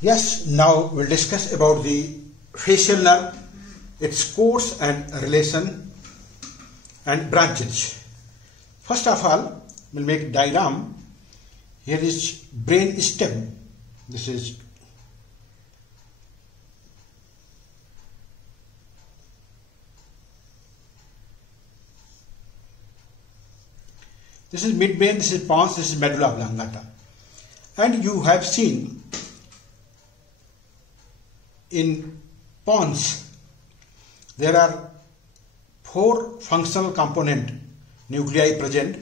Yes, now we'll discuss about the facial nerve, its course and relation and branches. First of all, we'll make diagram. Here is brain stem. This is midbrain, this is pons, this is medulla oblongata. And you have seen in pons there are 4 functional component nuclei present.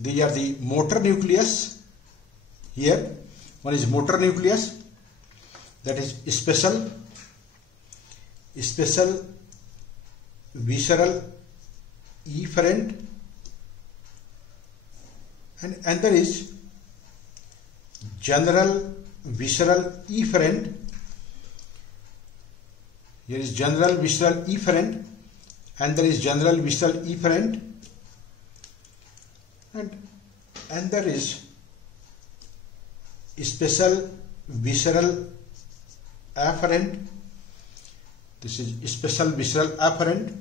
These are the motor nucleus. Here one is motor nucleus, that is special, visceral, efferent, and another is general visceral efferent. Here is general visceral efferent, and there is general visceral efferent, and there is special visceral afferent. This is special visceral afferent.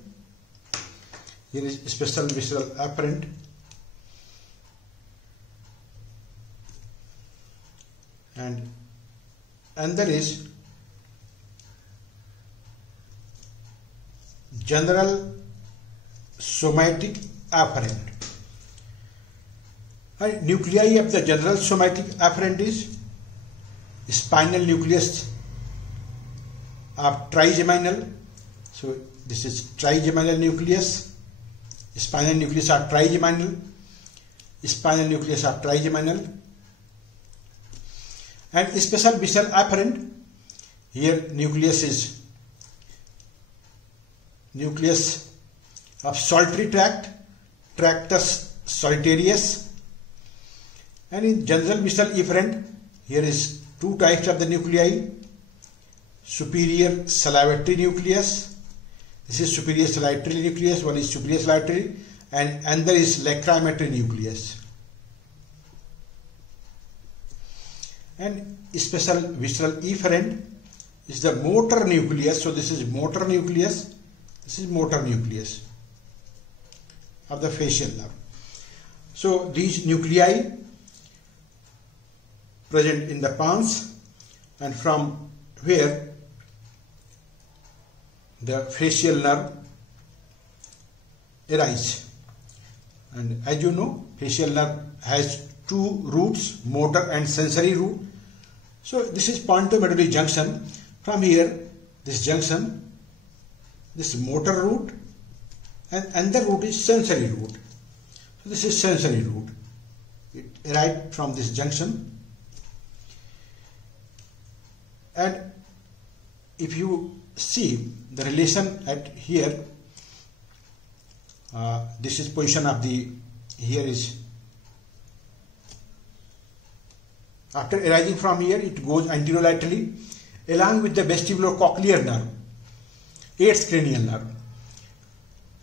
Here is special visceral afferent. And there is general somatic afferent. And nuclei of the general somatic afferent is spinal nucleus of trigeminal. So this is trigeminal nucleus, spinal nucleus of trigeminal, spinal nucleus of trigeminal. And special visceral afferent, here nucleus is nucleus of solitary tract, tractus solitarius. And in general visceral efferent, here is 2 types of the nuclei: superior salivatory nucleus. This is superior salivatory nucleus. One is superior salivatory, and another is lacrimatory nucleus. And special visceral efferent is the motor nucleus. So this is motor nucleus. This is motor nucleus of the facial nerve. So these nuclei present in the pons, and from where the facial nerve arise. And as you know, facial nerve has 2 roots, motor and sensory root. So this is pontomedullary junction. From here, this junction, this motor root, and another root is sensory root. So this is sensory root. It arrived from this junction. And if you see the relation at here, this is position of the, here is, after arising from here, it goes anterolaterally along with the vestibulocochlear nerve, 8th cranial nerve,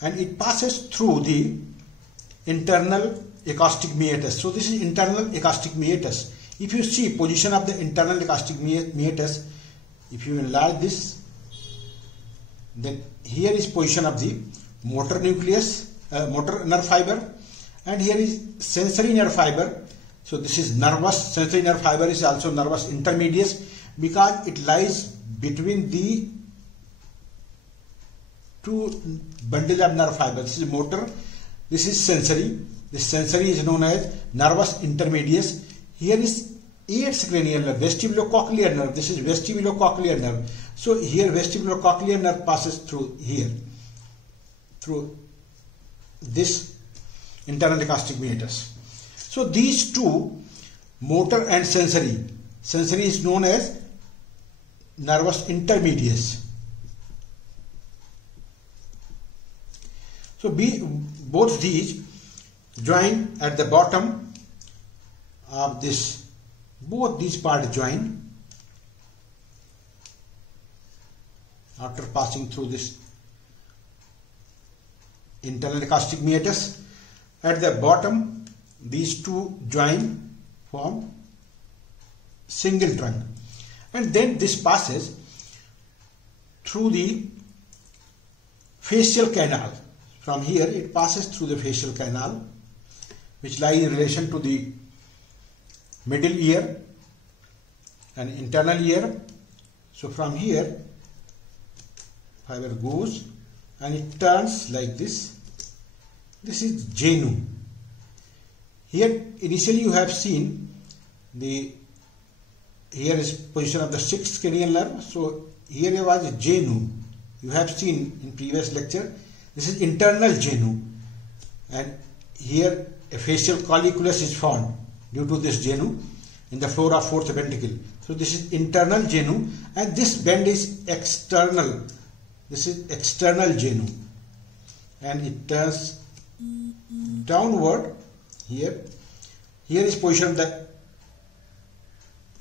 and it passes through the internal acoustic meatus. So this is internal acoustic meatus. If you see position of the internal acoustic meatus, if you enlarge this, then here is position of the motor nucleus, motor nerve fiber, and here is sensory nerve fiber. So this is nervous, sensory nerve fiber is also nervous intermedius, because it lies between the 2 bundles of nerve fiber. This is motor, this is sensory. This sensory is known as nervous intermedius. Here is 8th cranial nerve, vestibulocochlear nerve. This is vestibulocochlear nerve. So here vestibulocochlear nerve passes through here, through this internal acoustic meatus. So these 2, motor and sensory is known as nervous intermedius. So both these join at the bottom of this, both these parts join after passing through this internal acoustic meatus. At the bottom, these 2 join, form single trunk, and then this passes through the facial canal. From here it passes through the facial canal, which lies in relation to the middle ear and internal ear. So from here fiber goes and it turns like this. This is genu. Here initially you have seen here is position of the sixth cranial nerve. So here there was a genu. You have seen in previous lecture. This is internal genu, and here a facial colliculus is formed due to this genu in the floor of fourth ventricle. So this is internal genu, and this bend is external. This is external genu, and it turns downward here. Here is position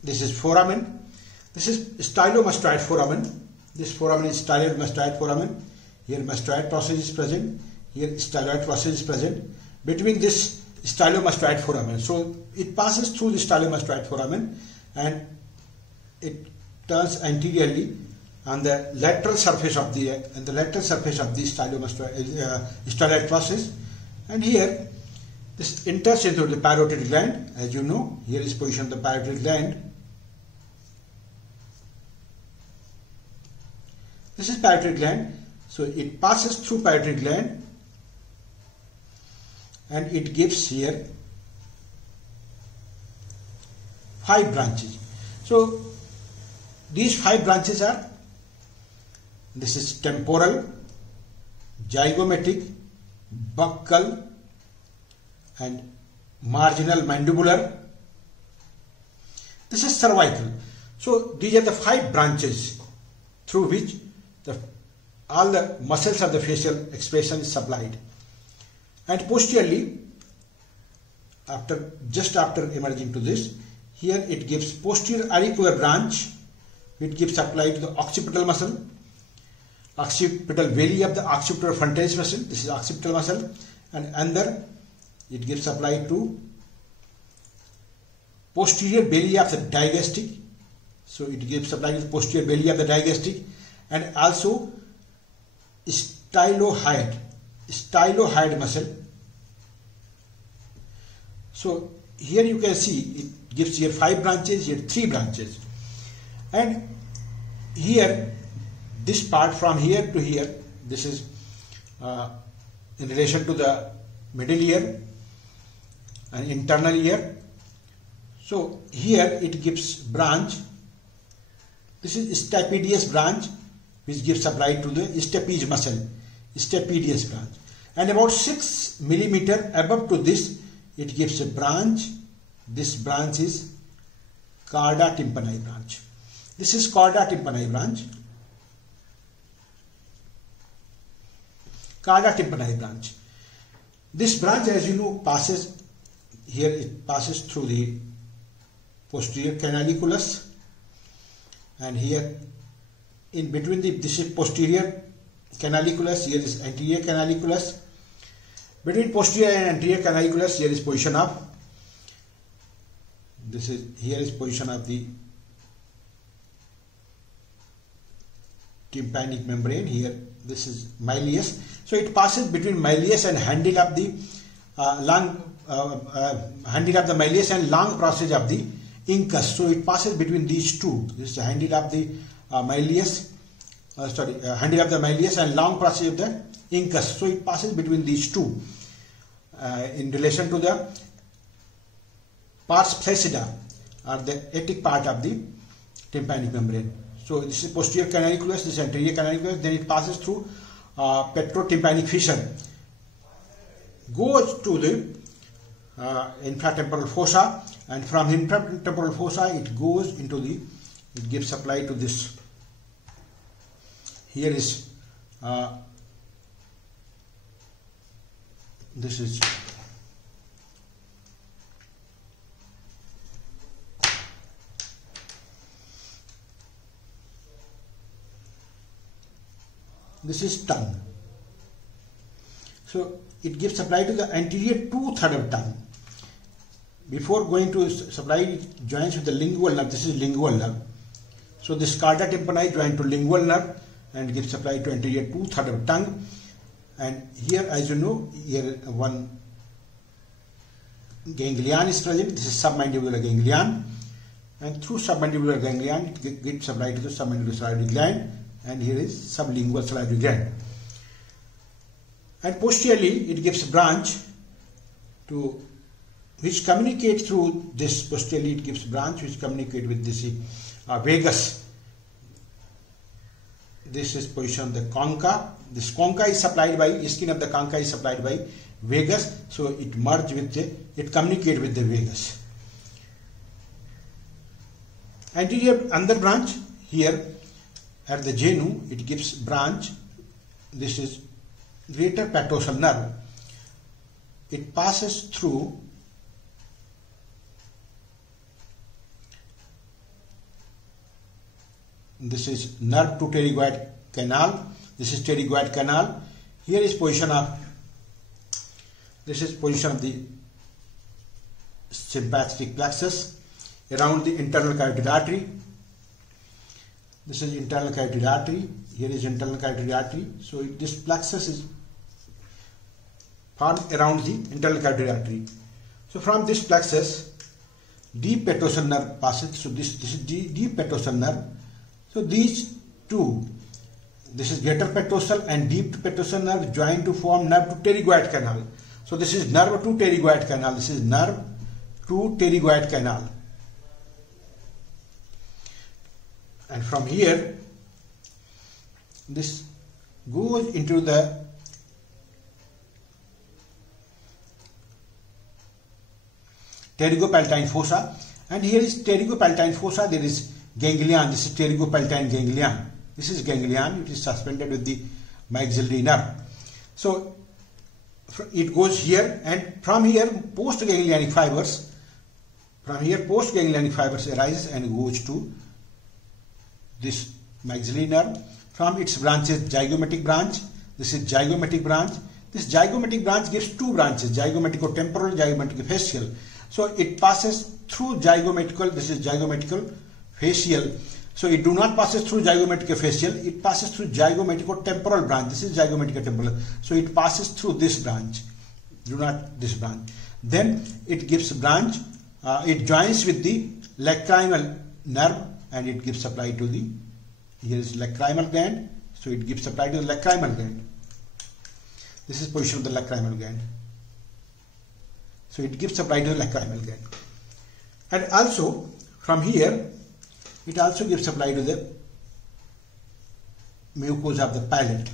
this is foramen. This is stylomastoid foramen. This foramen is stylomastoid foramen. Here mastoid process is present. Here styloid process is present between this stylomastoid foramen. So it passes through the stylomastoid foramen and it turns anteriorly on the lateral surface of the styloid process, and here this enters into the parotid gland. As you know, here is position of the parotid gland. This is parotid gland. So it passes through parotid gland and it gives here 5 branches. So these 5 branches are, this is temporal, zygomatic, buccal and marginal mandibular. This is cervical. So these are the 5 branches through which all the muscles of the facial expression is supplied. And posteriorly, just after emerging to this, here it gives posterior auricular branch. It gives supply to the occipital muscle, occipital veli of the occipital frontalis muscle. This is occipital muscle, and under it gives supply to posterior belly of the digastric. So it gives supply to the posterior belly of the digastric, and also stylohyoid muscle. So here you can see it gives here 5 branches, here 3 branches, and here this part from here to here, this is in relation to the middle ear and internal ear. So here it gives branch. This is stapedius branch, which gives supply to the stapes muscle, stapedius branch, and about 6 millimeter above to this it gives a branch. This branch is chorda tympani branch. This is chorda tympani branch. Chorda tympani branch. This branch, as you know, passes here. It passes through the posterior canaliculus, and here in between this is posterior canaliculus, here is anterior canaliculus. Between posterior and anterior canaliculus, here is position of position of the tympanic membrane. Here this is Mylius. So it passes between Mylius and handle of the handle of the Mylius and long process of the incus. So it passes between these two. This is the handle of the Mylius, handle of the Mylius and long process of the incus. So it passes between these two in relation to the pars flaccida, or the atic part of the tympanic membrane. So this is posterior canaliculus, this is anterior canaliculus, then it passes through petrotympanic fissure, goes to the infratemporal fossa, and from infratemporal fossa it goes into the, it gives supply to this. Here is this is tongue. So it gives supply to the anterior 2/3 of tongue. Before going to supply, it joins with the lingual nerve. This is lingual nerve. So this cardia tympani joined to lingual nerve and gives supply to anterior 2/3 of tongue. And here, as you know, here one ganglion is present. This is submandibular ganglion, and through submandibular ganglion it gets supply to the submandibular salivary gland, and here is sublingual salivary gland. And posteriorly it gives branch to which communicate through this. Posteriorly it gives branch which communicate with this vagus. This is position of the concha. This concha is supplied by skin of the concha is supplied by vagus, so it merge with it communicate with the vagus. Anterior under branch here at the genu it gives branch. This is greater petrosal nerve. It passes through this is nerve to pterygoid canal. This is pterygoid canal. Here is position of the sympathetic plexus around the internal carotid artery. This is internal carotid artery. Here is internal carotid artery. So this plexus is formed around the internal carotid artery. So from this plexus, deep petrosal nerve passes. So this is deep petrosal nerve. So these two, this is greater petrosal and deep petrosal nerve join to form nerve to pterygoid canal. So this is nerve to pterygoid canal. This is nerve to pterygoid canal. And from here, this goes into the pterygopalatine fossa, and here is pterygopalatine fossa. There is ganglion. This is pterygopalatine ganglion. This is ganglion. It is suspended with the maxillary nerve. So it goes here, and from here postganglionic fibers. From here postganglionic fibers arises and goes to this maxillary nerve. From its branches, zygomatic branch. This is zygomatic branch. This zygomatic branch gives two branches: zygomatico-temporal, zygomatico-facial. So it passes through zygomatical. This is zygomatical-facial. So it do not passes through zygomatico-facial. It passes through zygomatico-temporal branch. This is zygomatico-temporal. So it passes through this branch. Do not this branch. Then it gives branch. It joins with the lacrimal nerve, and it gives supply to the, here is lacrimal gland, so it gives supply to the lacrimal gland. This is position of the lacrimal gland. So it gives supply to the lacrimal gland. And also from here, it also gives supply to the mucosa of the palate,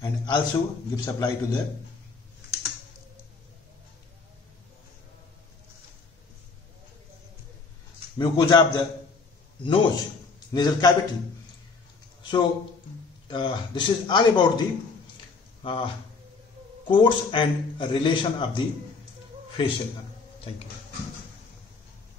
and also gives supply to the mucosa of the nose, nasal cavity. So this is all about the course and relation of the facial nerve. Thank you.